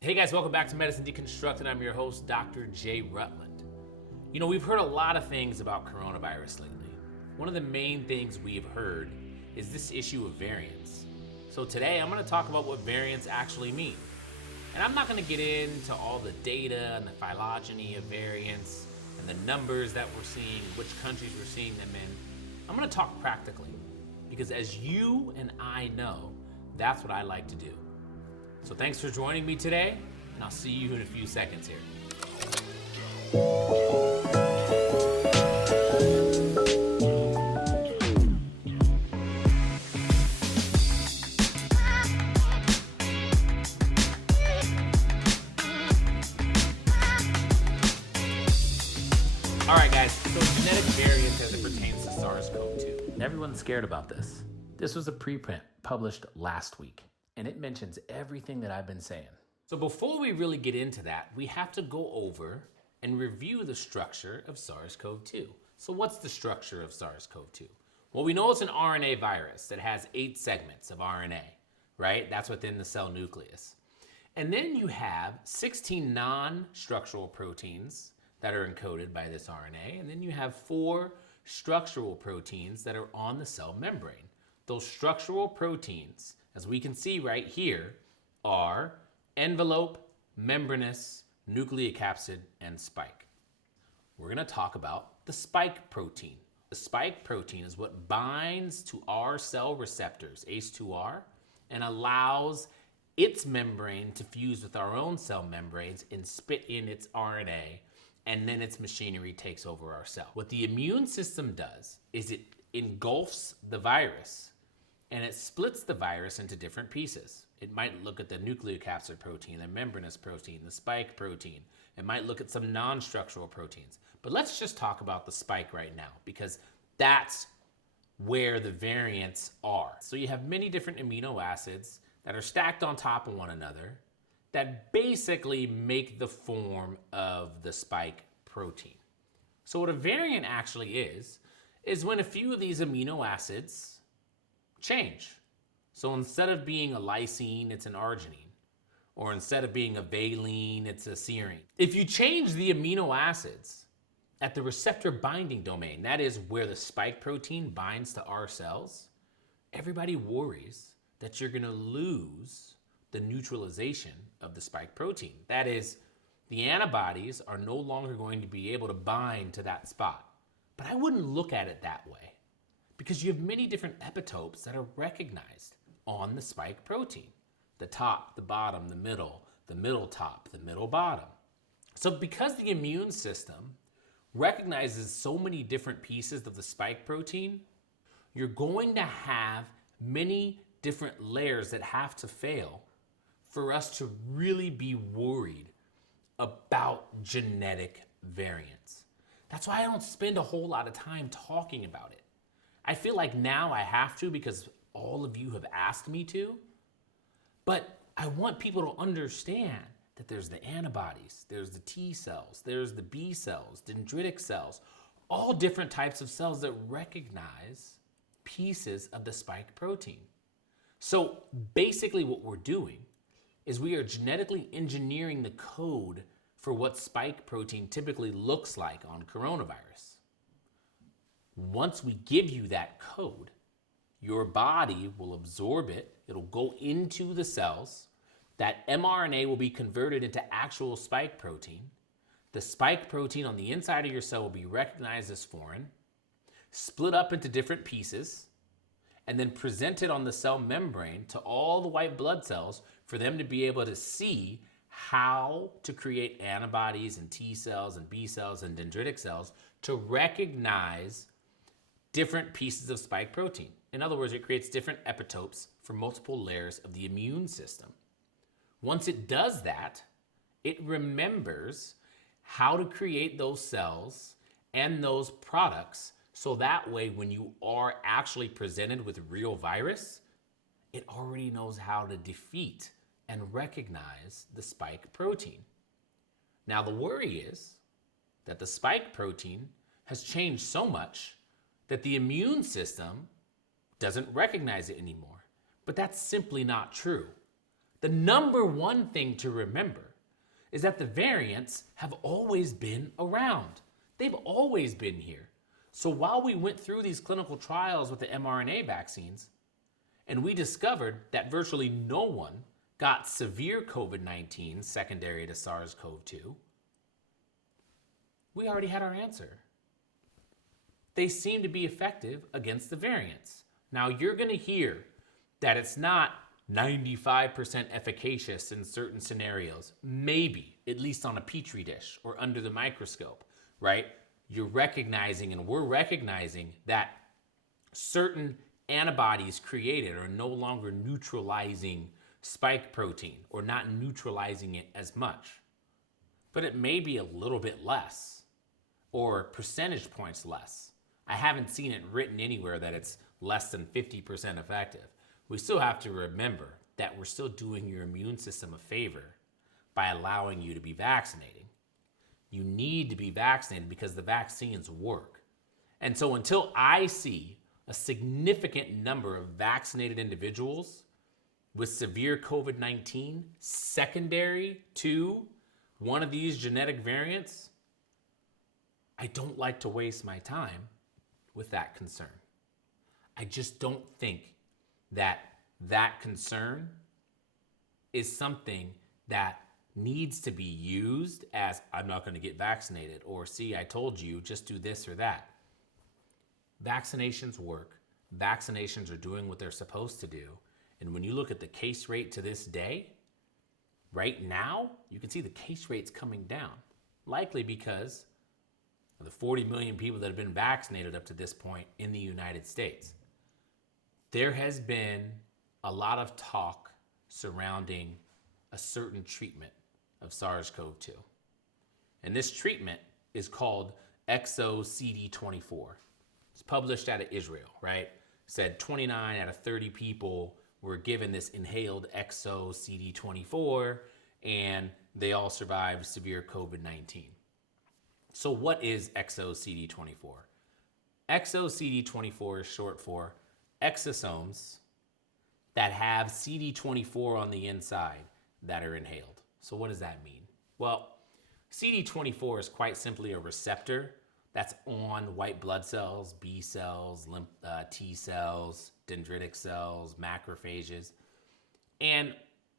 Hey guys, welcome back to Medicine Deconstructed. I'm your host, Dr. Jay Rutland. You know, we've heard a lot of things about coronavirus lately. One of the main things we've heard is this issue of variants. So today I'm going to talk about what variants actually mean. And I'm not going to get into all the data and the phylogeny of variants and the numbers that we're seeing, which countries we're seeing them in. I'm going to talk practically because as you and I know, that's what I like to do. So thanks for joining me today, and I'll see you in a few seconds here. All right, guys, so genetic variants as it pertains to SARS CoV-2. And everyone's scared about this. This was a preprint published last week, and it mentions everything that I've been saying. So before we really get into that, we have to go over and review the structure of SARS CoV-2. So what's the structure of SARS CoV-2? Well, we know it's an RNA virus that has 8 segments of RNA, right? That's within the cell nucleus. And then you have 16 non-structural proteins that are encoded by this RNA, and then you have 4 structural proteins that are on the cell membrane. Those structural proteins, as we can see right here, are envelope, membranous, nucleocapsid, and spike. We're going to talk about the spike protein. The spike protein is what binds to our cell receptors, ACE2R, and allows its membrane to fuse with our own cell membranes and spit in its RNA, and then its machinery takes over our cell. What the immune system does is it engulfs the virus and it splits the virus into different pieces. It might look at the nucleocapsid protein, the membranous protein, the spike protein. It might look at some non-structural proteins. But let's just talk about the spike right now because that's where the variants are. So you have many different amino acids that are stacked on top of one another that basically make the form of the spike protein. So what a variant actually is when a few of these amino acids change. So instead of being a lysine, it's an arginine. Or instead of being a valine, it's a serine. If you change the amino acids at the receptor binding domain, that is where the spike protein binds to our cells, everybody worries that you're going to lose the neutralization of the spike protein. That is, the antibodies are no longer going to be able to bind to that spot. But I wouldn't look at it that way because you have many different epitopes that are recognized on the spike protein. The top, the bottom, the middle top, the middle bottom. So because the immune system recognizes so many different pieces of the spike protein, you're going to have many different layers that have to fail for us to really be worried about genetic variants. That's why I don't spend a whole lot of time talking about it. I feel like now I have to because all of you have asked me to, but I want people to understand that there's the antibodies, there's the T cells, there's the B cells, dendritic cells, all different types of cells that recognize pieces of the spike protein. So basically what we're doing is we are genetically engineering the code for what spike protein typically looks like on coronavirus. Once we give you that code, your body will absorb it. It'll go into the cells. That mRNA will be converted into actual spike protein. The spike protein on the inside of your cell will be recognized as foreign, split up into different pieces, and then presented on the cell membrane to all the white blood cells for them to be able to see how to create antibodies and T cells and B cells and dendritic cells to recognize different pieces of spike protein. In other words, it creates different epitopes for multiple layers of the immune system. Once it does that, it remembers how to create those cells and those products so that way when you are actually presented with real virus, it already knows how to defeat and recognize the spike protein. Now the worry is that the spike protein has changed so much that the immune system doesn't recognize it anymore. But that's simply not true. The number one thing to remember is that the variants have always been around. They've always been here. So while we went through these clinical trials with the mRNA vaccines, and we discovered that virtually no one got severe COVID-19 secondary to SARS CoV-2, we already had our answer. They seem to be effective against the variants. Now you're going to hear that it's not 95% efficacious in certain scenarios, maybe, at least on a petri dish or under the microscope, right? You're recognizing, and we're recognizing, that certain antibodies created are no longer neutralizing spike protein or not neutralizing it as much. But it may be a little bit less or percentage points less. I haven't seen it written anywhere that it's less than 50% effective. We still have to remember that we're still doing your immune system a favor by allowing you to be vaccinating. You need to be vaccinated because the vaccines work. And so until I see a significant number of vaccinated individuals with severe COVID-19 secondary to one of these genetic variants, I don't like to waste my time with that concern. I just don't think that that concern is something that needs to be used as, I'm not going to get vaccinated, or see, I told you, just do this or that. Vaccinations work. Vaccinations are doing what they're supposed to do. And when you look at the case rate to this day, right now, you can see the case rate's coming down, likely because of the 40 million people that have been vaccinated up to this point in the United States. There has been a lot of talk surrounding a certain treatment of SARS CoV-2. And this treatment is called XO-CD24. It's published out of Israel, right? Said 29 out of 30 people were given this inhaled XO-CD24 and they all survived severe COVID-19. So what is XO-CD24? XO-CD24 is short for exosomes that have CD24 on the inside that are inhaled. So what does that mean? Well, CD24 is quite simply a receptor that's on white blood cells, B cells, T cells, dendritic cells, macrophages. And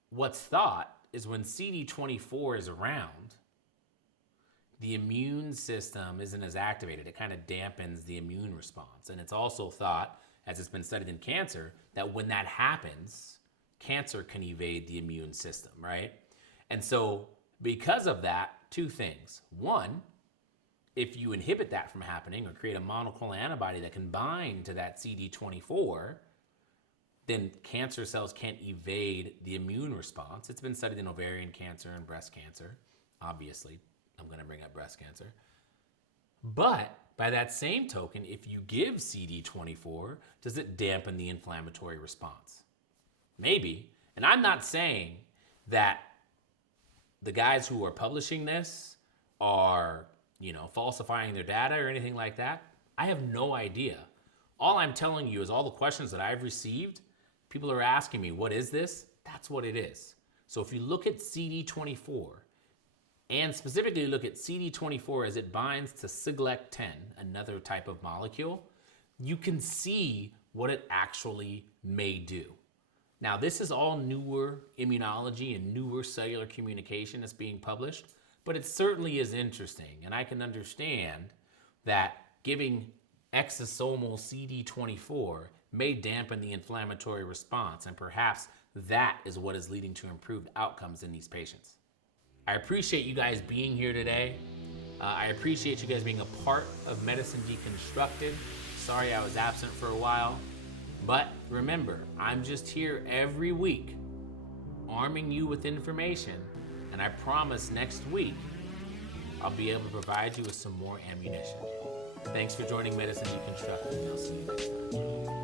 what's thought is when CD24 is around, the immune system isn't as activated. It kind of dampens the immune response. And it's also thought, as it's been studied in cancer, that when that happens, cancer can evade the immune system, right? And so because of that, two things. One, if you inhibit that from happening or create a monoclonal antibody that can bind to that CD24, then cancer cells can't evade the immune response. It's been studied in ovarian cancer and breast cancer. Obviously, I'm going to bring up breast cancer. But by that same token, if you give CD24, does it dampen the inflammatory response? Maybe. And I'm not saying that the guys who are publishing this are, falsifying their data or anything like that. I have no idea. All I'm telling you is all the questions that I've received, people are asking me, what is this? That's what it is. So if you look at CD24, and specifically look at CD24 as it binds to Siglec-10, another type of molecule, you can see what it actually may do. Now, this is all newer immunology and newer cellular communication that's being published, but it certainly is interesting. And I can understand that giving exosomal CD24 may dampen the inflammatory response, and perhaps that is what is leading to improved outcomes in these patients. I appreciate you guys being here today. I appreciate you guys being a part of Medicine Deconstructed. Sorry I was absent for a while, but remember, I'm just here every week arming you with information, and I promise next week I'll be able to provide you with some more ammunition. Thanks for joining Medicine Deconstructed, and I'll see you next time.